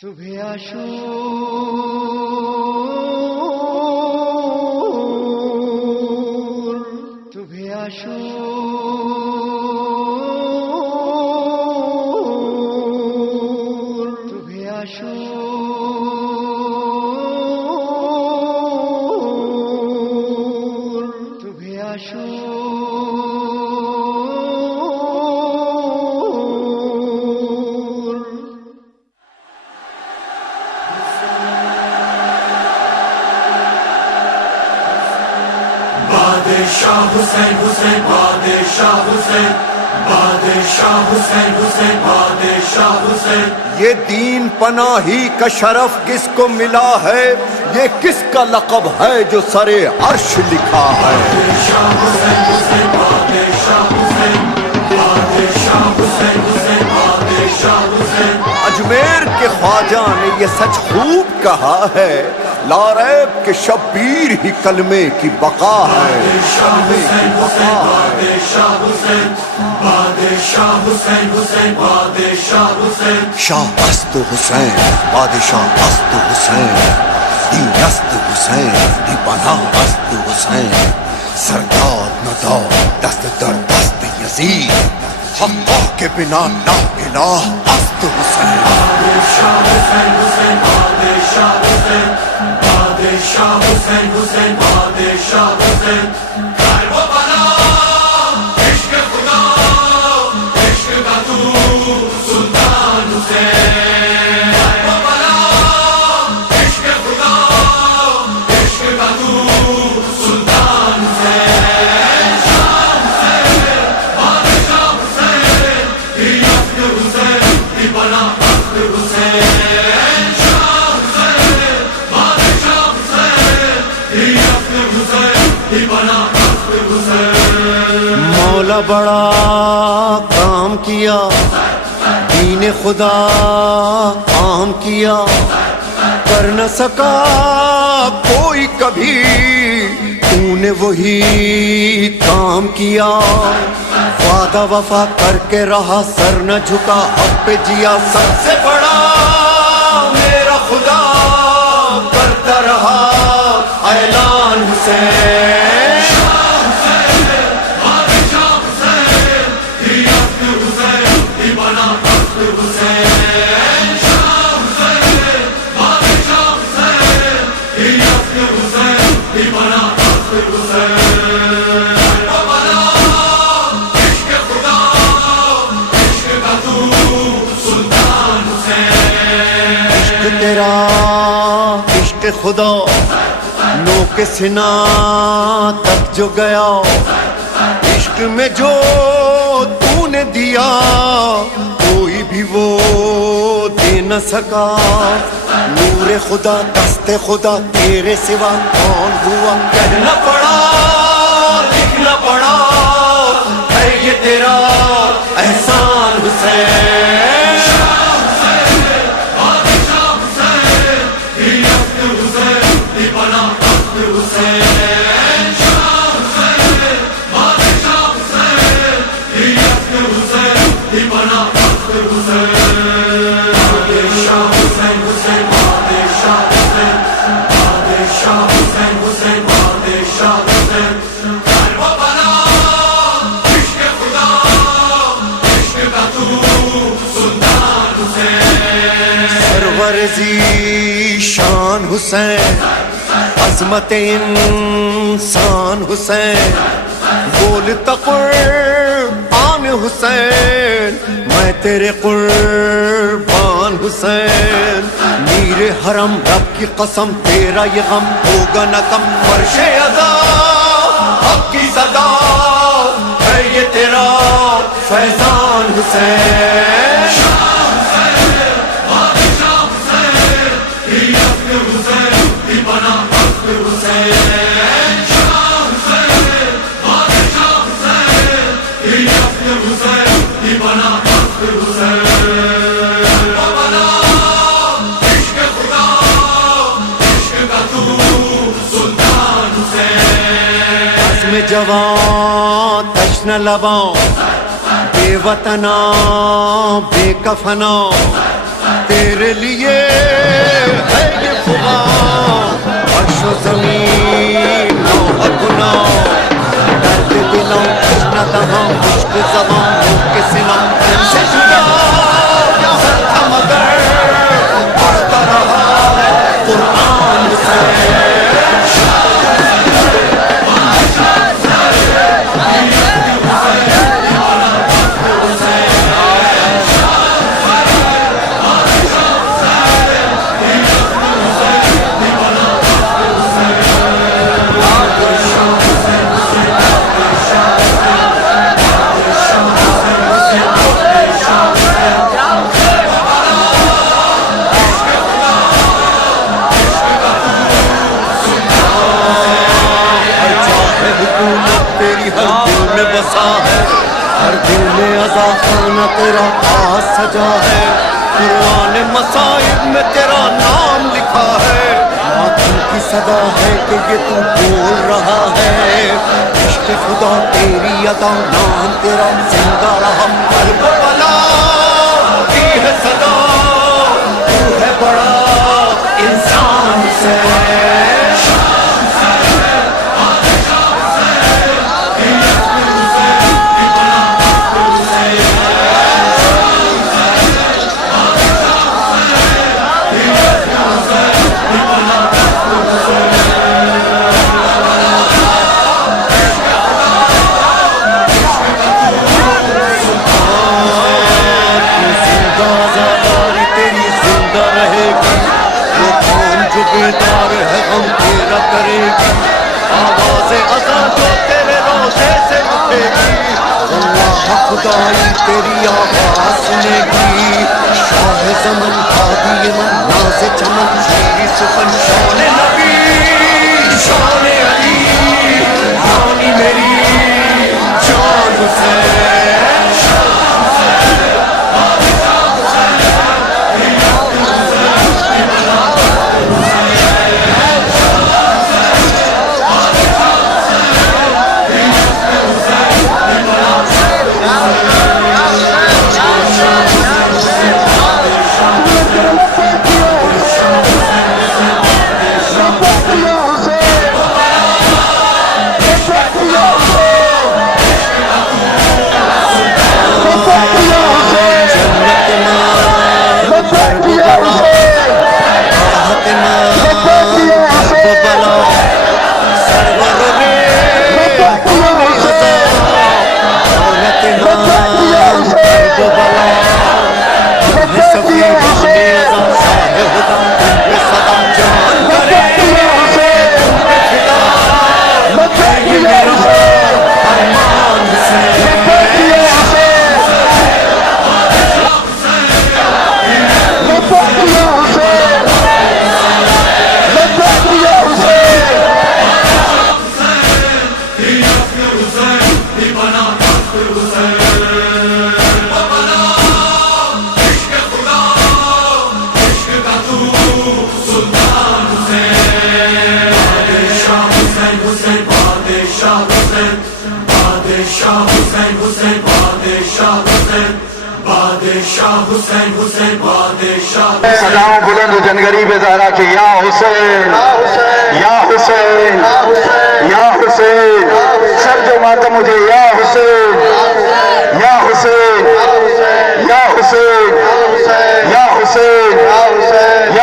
تمہیں عاشور تمہیں عاشور تمہیں عاشور تمہیں عاشور بادشاہ حسین حسین بادشاہ حسین بادشاہ حسین حسین بادشاہ حسین. یہ دین پناہی کا شرف کس کو ملا ہے؟ یہ کس کا لقب ہے جو سر عرش لکھا ہے؟ بادشاہ حسین حسین بادشاہ حسین بادشاہ حسین حسین بادشاہ حسین. اجمیر کے خواجہ نے یہ سچ خوب کہا ہے، لا ریب کہ شبیر ہی کلمے کی بقا ہے. بادشاہ حسین حسین بادشاہ حسین بادشاہ حسین حسین بادشاہ حسین. شاہ است حسین بادشاہ است حسین، دین است حسین دی پناہ است حسین. سردار ندا دست در دست یزید، حقا کے بنا لا الہ است حسین. بادشاہ حسین حسین بادشاہ حسین بادشاہ حسین حسین بادشاہ حسین. خیر و بنا عشق خدا عشق کا تو سلطان حسین. خیر و بنا عشق خدا عشق کا تو سلطان حسین. شاہ حسین بادشاہ حسین دی یفت حسین دی بنا وقت حسین. شاہ حسین بادشاہ حسین دی یفت حسین دی بنا وقت حسین. مولا بڑا کام کیا، دین خدا عام کیا، کر نہ سکا کوئی کبھی، تو نے وہی کام کیا. وعدہ وفا کر کے رہا، سر نہ جھکا، حق پہ جیا. سب سے بڑا میرا خدا کرتا رہا اعلان حسین. تیرا عشق خدا نو کے سنا تک جو گیا، عشق میں جو تو نے دیا کوئی بھی وہ دے نہ سکا. نور خدا دست خدا تیرے سوا کون ہوا؟ کہنا پڑا لکھنا پڑا ہے یہ تیرا احسان حسین. شان حسین عظمت انسان حسین، بولتا قرآن حسین میں تیرے قربان حسین. میر حرم رب کی قسم تیرا یہ غم ہوگا نہ کم. فرش ادا حق کی صدا ہے یہ تیرا فیضان حسین. جوان تشن لباں بے وطنا بے کفنا، تیرے لیے ہے یہ خدا عرش و زمین نوح گناہ درد دلوں تشنہ دہاں مشک زباں روک سنا سے جدا یہاں تھا مگر پڑھتا رہا قرآن سے ہر دل میں عزا خانہ تیرا پاس سجا ہے قرآن مصائب میں تیرا نام لکھا ہے ماتم کی صدا ہے کہ یہ تو بول رہا ہے عشق خدا تیری ادا نام تیرا زندہ رہا قلب بلا کی ہے صدا تو ہے بڑا انسان سے بیدار ہے غم تیرا کرے گی آواز عزا جو تیرے روزے سے اٹھے گی اللہ خدائی تیری آواز سنے گی شاہ زمن ہادی من ناز چمن شیری سخن شان نبی شان علی رانی میری جان حسین سلام بلند جنگری پہ زہرا کہ یا حسین یا حسین یا حسین سر جو ماتا مجھے یا حسین یا حسین یا حسین یا حسین